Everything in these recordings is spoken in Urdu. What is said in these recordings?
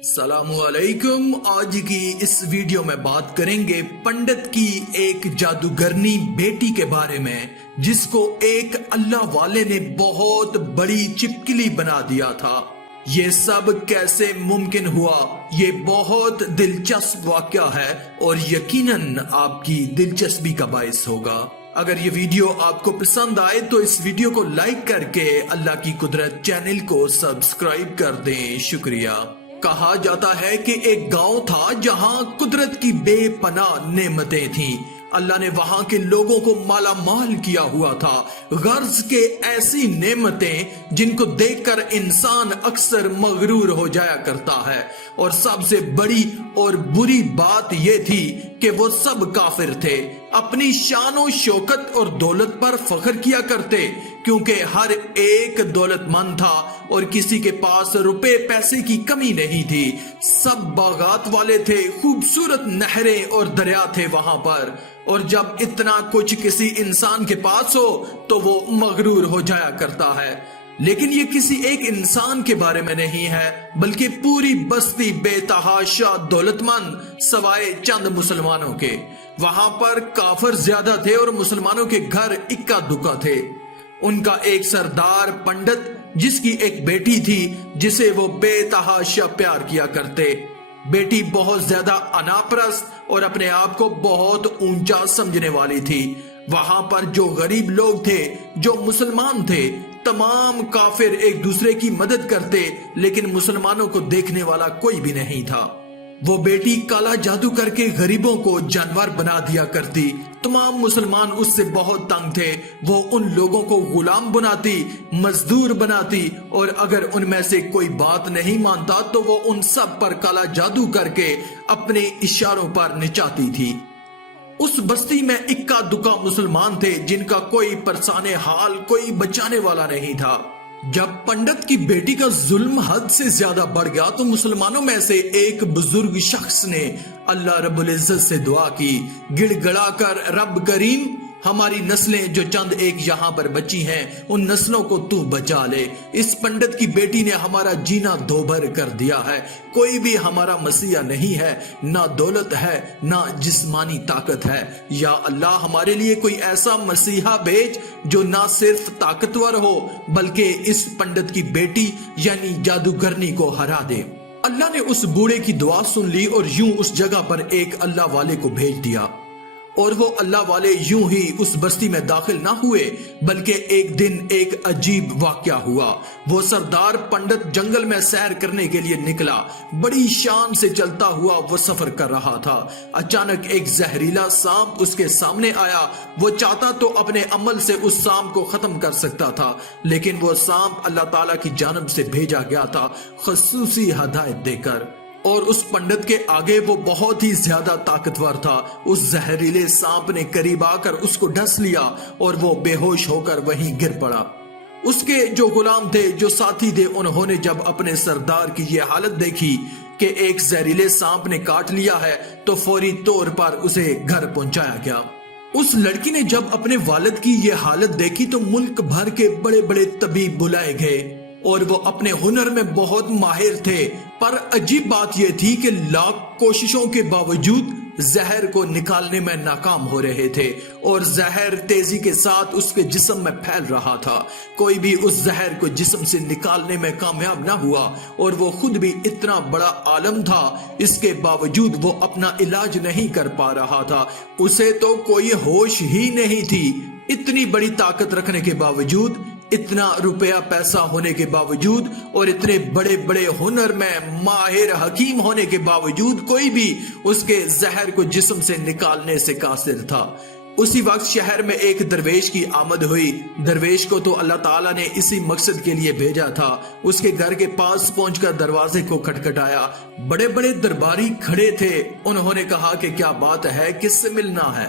السلام علیکم۔ آج کی اس ویڈیو میں بات کریں گے پنڈت کی ایک جادوگرنی بیٹی کے بارے میں، جس کو ایک اللہ والے نے بہت بڑی چپکلی بنا دیا تھا۔ یہ سب کیسے ممکن ہوا؟ یہ بہت دلچسپ واقعہ ہے اور یقیناً آپ کی دلچسپی کا باعث ہوگا۔ اگر یہ ویڈیو آپ کو پسند آئے تو اس ویڈیو کو لائک کر کے اللہ کی قدرت چینل کو سبسکرائب کر دیں۔ شکریہ۔ کہا جاتا ہے کہ ایک گاؤں تھا جہاں قدرت کی بے پناہ نعمتیں تھیں۔ اللہ نے وہاں کے لوگوں کو مالا مال کیا ہوا تھا، غرض کے ایسی نعمتیں جن کو دیکھ کر انسان اکثر مغرور ہو جایا کرتا ہے، اور سب سے بڑی اور بری بات یہ تھی کہ وہ سب کافر تھے، اپنی شان و شوکت اور دولت پر فخر کیا کرتے، کیونکہ ہر ایک دولت مند تھا اور کسی کے پاس روپے پیسے کی کمی نہیں تھی۔ سب باغات والے تھے، خوبصورت نہریں اور دریا تھے وہاں پر، اور جب اتنا کچھ کسی انسان کے پاس ہو تو وہ مغرور ہو جایا کرتا ہے۔ لیکن یہ کسی ایک انسان کے بارے میں نہیں ہے، بلکہ پوری بستی بے تحاشا دولت مند سوائے چند مسلمانوں کے۔ وہاں پر کافر زیادہ تھے اور مسلمانوں کے گھر اکا دکا تھے۔ ان کا ایک سردار پنڈت، جس کی ایک بیٹی تھی جسے وہ بے تحاشا پیار کیا کرتے۔ بیٹی بہت زیادہ اناپرست اور اپنے آپ کو بہت اونچا سمجھنے والی تھی۔ وہاں پر جو غریب لوگ تھے، جو مسلمان تھے، تمام کافر ایک دوسرے کی مدد کرتے، لیکن مسلمانوں کو دیکھنے والا کوئی بھی نہیں تھا۔ وہ بیٹی کالا جادو کر کے غریبوں کو جانور بنا دیا کرتی۔ تمام مسلمان اس سے بہت تنگ تھے۔ وہ ان لوگوں کو غلام بناتی، مزدور بناتی، اور اگر ان میں سے کوئی بات نہیں مانتا تو وہ ان سب پر کالا جادو کر کے اپنے اشاروں پر نچاتی تھی۔ اس بستی میں اکا دکا مسلمان تھے جن کا کوئی پرسان حال، کوئی بچانے والا نہیں تھا۔ جب پنڈت کی بیٹی کا ظلم حد سے زیادہ بڑھ گیا تو مسلمانوں میں سے ایک بزرگ شخص نے اللہ رب العزت سے دعا کی، گڑ گڑا کر، رب کریم، ہماری نسلیں جو چند ایک یہاں پر بچی ہیں، ان نسلوں کو تو بچا لے۔ اس پنڈت کی بیٹی نے ہمارا جینا دوبھر کر دیا ہے، کوئی بھی ہمارا مسیحا نہیں ہے، نہ دولت ہے نہ جسمانی طاقت ہے۔ یا اللہ، ہمارے لیے کوئی ایسا مسیحا بھیج جو نہ صرف طاقتور ہو بلکہ اس پنڈت کی بیٹی یعنی جادوگرنی کو ہرا دے۔ اللہ نے اس بوڑھے کی دعا سن لی اور یوں اس جگہ پر ایک اللہ والے کو بھیج دیا، اور وہ اللہ والے یوں ہی اس بستی میں داخل نہ ہوئے، بلکہ ایک دن ایک عجیب واقعہ ہوا۔ وہ سردار پنڈت جنگل میں سیر کرنے کے لیے نکلا، بڑی شان سے چلتا ہوا وہ سفر کر رہا تھا۔ اچانک ایک زہریلا سانپ اس کے سامنے آیا۔ وہ چاہتا تو اپنے عمل سے اس سانپ کو ختم کر سکتا تھا، لیکن وہ سانپ اللہ تعالیٰ کی جانب سے بھیجا گیا تھا، خصوصی ہدایت دے کر، اور اس پنڈت کے آگے وہ بہت ہی زیادہ طاقتور تھا۔ اس زہریلے سانپ نے قریب آ کر اس کو ڈس لیا اور وہ بے ہوش ہو کر وہیں گر پڑا۔ اس کے جو غلام تھے، جو ساتھی تھے، انہوں نے جب اپنے سردار کی یہ حالت دیکھی کہ ایک زہریلے سانپ نے کاٹ لیا ہے تو فوری طور پر اسے گھر پہنچایا گیا۔ اس لڑکی نے جب اپنے والد کی یہ حالت دیکھی تو ملک بھر کے بڑے بڑے طبیب بلائے گئے، اور وہ اپنے ہنر میں بہت ماہر تھے، پر عجیب بات یہ تھی کہ لاکھ کوششوں کے باوجود زہر کو نکالنے میں ناکام ہو رہے تھے، اور زہر تیزی کے ساتھ اس کے جسم میں پھیل رہا تھا۔ کوئی بھی اس زہر کو جسم سے نکالنے میں کامیاب نہ ہوا، اور وہ خود بھی اتنا بڑا عالم تھا، اس کے باوجود وہ اپنا علاج نہیں کر پا رہا تھا۔ اسے تو کوئی ہوش ہی نہیں تھی۔ اتنی بڑی طاقت رکھنے کے باوجود، اتنا روپیہ پیسہ ہونے کے باوجود، اور اتنے بڑے بڑے ہنر میں ماہر حکیم ہونے کے باوجود، کوئی بھی اس کے زہر کو جسم سے نکالنے سے قاصر تھا۔ اسی وقت شہر میں ایک درویش کی آمد ہوئی۔ درویش کو تو اللہ تعالیٰ نے اسی مقصد کے لیے بھیجا تھا۔ اس کے گھر کے پاس پہنچ کر دروازے کو کھٹکھٹایا۔ بڑے بڑے درباری کھڑے تھے۔ انہوں نے کہا کہ کیا بات ہے، کس سے ملنا ہے؟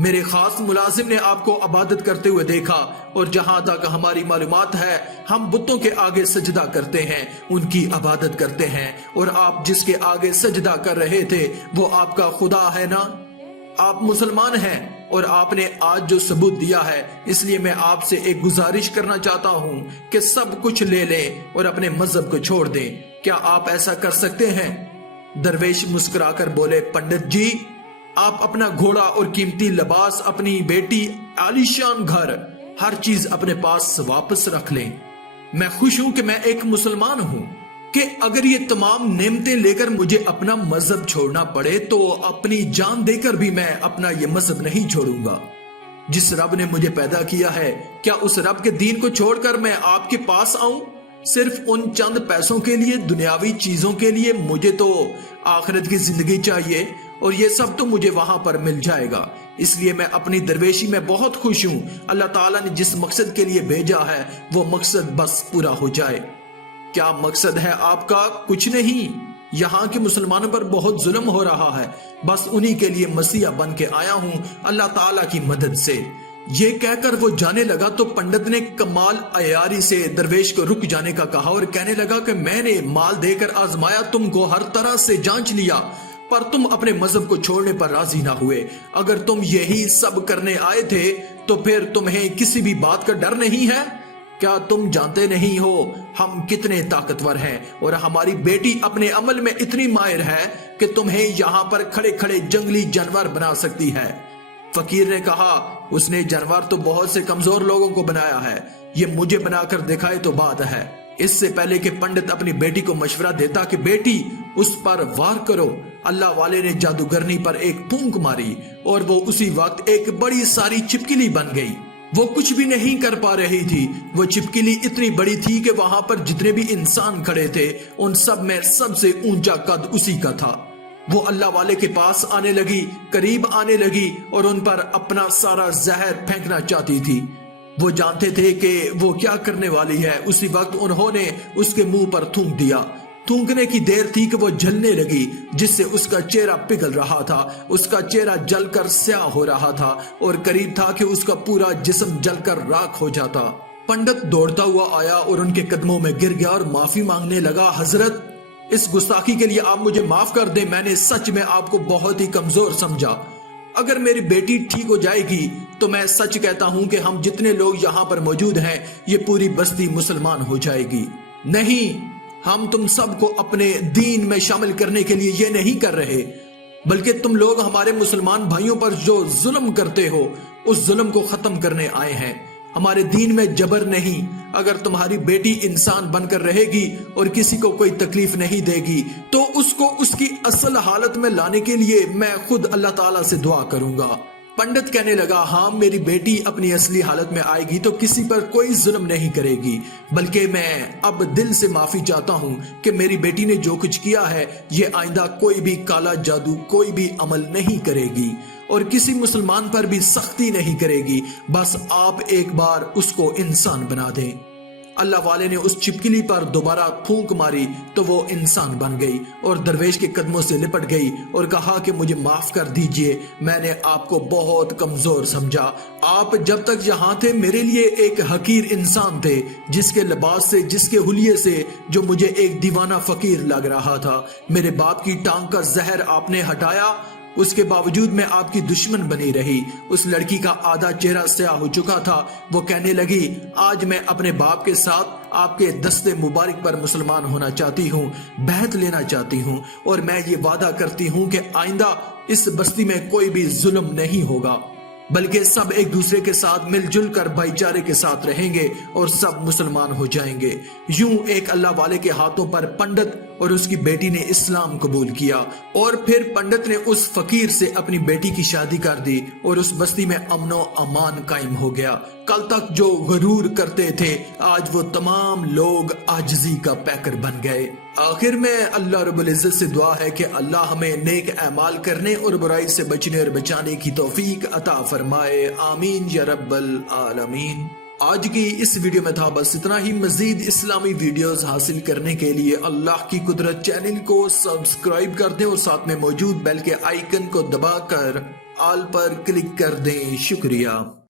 میرے خاص ملازم نے آپ کو عبادت کرتے ہوئے دیکھا اور جہاں تک ہماری معلومات ہے ہم بتوں کے آگے سجدہ کرتے ہیں، ان کی عبادت کرتے ہیں، اور آپ جس کے آگے سجدہ کر رہے تھے وہ آپ کا خدا ہے نا؟ آپ مسلمان ہیں اور آپ نے آج جو ثبوت دیا ہے، اس لیے میں آپ سے ایک گزارش کرنا چاہتا ہوں کہ سب کچھ لے لیں اور اپنے مذہب کو چھوڑ دیں۔ کیا آپ ایسا کر سکتے ہیں؟ درویش مسکرا کر بولے، پنڈت جی، آپ اپنا گھوڑا اور قیمتی لباس، اپنی بیٹی، عالیشان گھر، ہر چیز اپنے پاس واپس رکھ لیں۔ میں خوش ہوں کہ میں ایک مسلمان ہوں، کہ اگر یہ تمام نعمتیں لے کر مجھے اپنا مذہب چھوڑنا پڑے تو اپنی جان دے کر بھی میں اپنا یہ مذہب نہیں چھوڑوں گا۔ جس رب نے مجھے پیدا کیا ہے، کیا اس رب کے دین کو چھوڑ کر میں آپ کے پاس آؤں صرف ان چند پیسوں کے لیے، دنیاوی چیزوں کے لیے؟ مجھے تو آخرت کی زندگی چاہیے اور یہ سب تو مجھے وہاں پر مل جائے گا۔ اس لیے میں اپنی درویشی میں بہت خوش ہوں۔ اللہ تعالیٰ نے جس مقصد کے لیے بھیجا ہے وہ مقصد بس پورا ہو جائے۔ کیا مقصد ہے آپ کا؟ کچھ نہیں، یہاں کے مسلمانوں پر بہت ظلم ہو رہا ہے، بس انہی کے لیے مسیحا بن کے آیا ہوں اللہ تعالیٰ کی مدد سے۔ یہ کہہ کر وہ جانے لگا تو پنڈت نے کمال عیاری سے درویش کو رک جانے کا کہا اور کہنے لگا کہ میں نے مال دے کر آزمایا، تم کو ہر طرح سے جانچ لیا، پر تم اپنے مذہب کو چھوڑنے پر راضی نہ ہوئے۔ اگر تم یہی سب کرنے آئے تھے تو پھر تمہیں کسی بھی بات کا ڈر نہیں ہے؟ کیا تم جانتے نہیں ہو ہم کتنے طاقتور ہیں اور ہماری بیٹی اپنے عمل میں اتنی ماہر ہے کہ تمہیں یہاں پر کھڑے کھڑے جنگلی جانور بنا سکتی ہے۔ فقیر نے کہا، اس نے جانور تو بہت سے کمزور لوگوں کو بنایا ہے، یہ مجھے بنا کر دکھائے تو بات ہے۔ اس سے پہلے کہ پنڈت اپنی بیٹی کو مشورہ دیتا کہ بیٹی اس پر وار کرو، اللہ والے نے جادوگرنی پر ایک پھونک ماری اور وہ اسی وقت ایک بڑی ساری چھپکلی بن گئی۔ وہ کچھ بھی نہیں کر پا رہی تھی، وہ چھپکلی اتنی بڑی تھی کہ وہاں پر جتنے بھی انسان کھڑے تھے ان سب میں سب سے اونچا قد اسی کا تھا۔ وہ اللہ والے کے پاس آنے لگی، قریب آنے لگی اور ان پر اپنا سارا زہر پھینکنا چاہتی تھی۔ وہ جانتے تھے کہ وہ کیا کرنے والی ہے۔ اسی وقت انہوں نے اس کے منہ پر تھونک دیا۔ تھونکنے کی دیر تھی کہ وہ جلنے لگی، جس سے اس کا چہرہ پگھل رہا تھا، اس کا چہرہ جل کر سیاہ ہو رہا تھا اور قریب تھا کہ اس کا پورا جسم جل کر راکھ ہو جاتا۔ پنڈت دوڑتا ہوا آیا اور ان کے قدموں میں گر گیا اور معافی مانگنے لگا، حضرت اس گستاخی کے لیے آپ مجھے معاف کر دیں، میں نے سچ میں آپ کو بہت ہی کمزور سمجھا۔ اگر میری بیٹی ٹھیک ہو جائے گی تو میں سچ کہتا ہوں کہ ہم جتنے لوگ یہاں پر موجود ہیں یہ پوری بستی مسلمان ہو جائے گی۔ نہیں، ہم تم سب کو اپنے دین میں شامل کرنے کے لیے یہ نہیں کر رہے، بلکہ تم لوگ ہمارے مسلمان بھائیوں پر جو ظلم کرتے ہو اس ظلم کو ختم کرنے آئے ہیں۔ ہمارے دین میں جبر نہیں۔ اگر تمہاری بیٹی انسان بن کر رہے گی اور کسی کو کوئی تکلیف نہیں دے گی تو اس کو اس کی اصل حالت میں لانے کے لیے میں خود اللہ تعالیٰ سے دعا کروں گا۔ پنڈت کہنے لگا، ہاں میری بیٹی اپنی اصلی حالت میں آئے گی تو کسی پر کوئی ظلم نہیں کرے گی، بلکہ میں اب دل سے معافی چاہتا ہوں کہ میری بیٹی نے جو کچھ کیا ہے یہ آئندہ کوئی بھی کالا جادو، کوئی بھی عمل نہیں کرے گی اور کسی مسلمان پر بھی سختی نہیں کرے گی، بس آپ ایک بار اس کو انسان بنا دیں۔ اللہ والے نے اس چھپکلی پر دوبارہ پھونک ماری تو وہ انسان بن گئی اور درویش کے قدموں سے لپٹ گئی اور کہا کہ مجھے معاف کر دیجئے، میں نے آپ کو بہت کمزور سمجھا۔ آپ جب تک یہاں تھے میرے لیے ایک حقیر انسان تھے، جس کے لباس سے، جس کے حلیے سے جو مجھے ایک دیوانہ فقیر لگ رہا تھا۔ میرے باپ کی ٹانگ کا زہر آپ نے ہٹایا، اس کے باوجود میں آپ کی دشمن بنی رہی۔ اس لڑکی کا آدھا چہرہ سیاہ ہو چکا تھا۔ وہ کہنے لگی، آج میں اپنے باپ کے ساتھ آپ کے دستے مبارک پر مسلمان ہونا چاہتی ہوں، بیعت لینا چاہتی ہوں، اور میں یہ وعدہ کرتی ہوں کہ آئندہ اس بستی میں کوئی بھی ظلم نہیں ہوگا، بلکہ سب ایک دوسرے کے ساتھ مل جل کر بھائی چارے کے ساتھ رہیں گے اور سب مسلمان ہو جائیں گے۔ یوں ایک اللہ والے کے ہاتھوں پر پنڈت اور اس کی بیٹی نے اسلام قبول کیا، اور پھر پنڈت نے اس فقیر سے اپنی بیٹی کی شادی کر دی اور اس بستی میں امن و امان قائم ہو گیا۔ کل تک جو غرور کرتے تھے آج وہ تمام لوگ عاجزی کا پیکر بن گئے۔ آخر میں اللہ رب العزت سے دعا ہے کہ اللہ ہمیں نیک اعمال کرنے اور برائی سے بچنے اور بچانے کی توفیق عطا فرمائے، آمین یا رب العالمین۔ آج کی اس ویڈیو میں تھا بس اتنا ہی۔ مزید اسلامی ویڈیوز حاصل کرنے کے لیے اللہ کی قدرت چینل کو سبسکرائب کر دیں اور ساتھ میں موجود بیل کے آئیکن کو دبا کر آل پر کلک کر دیں۔ شکریہ۔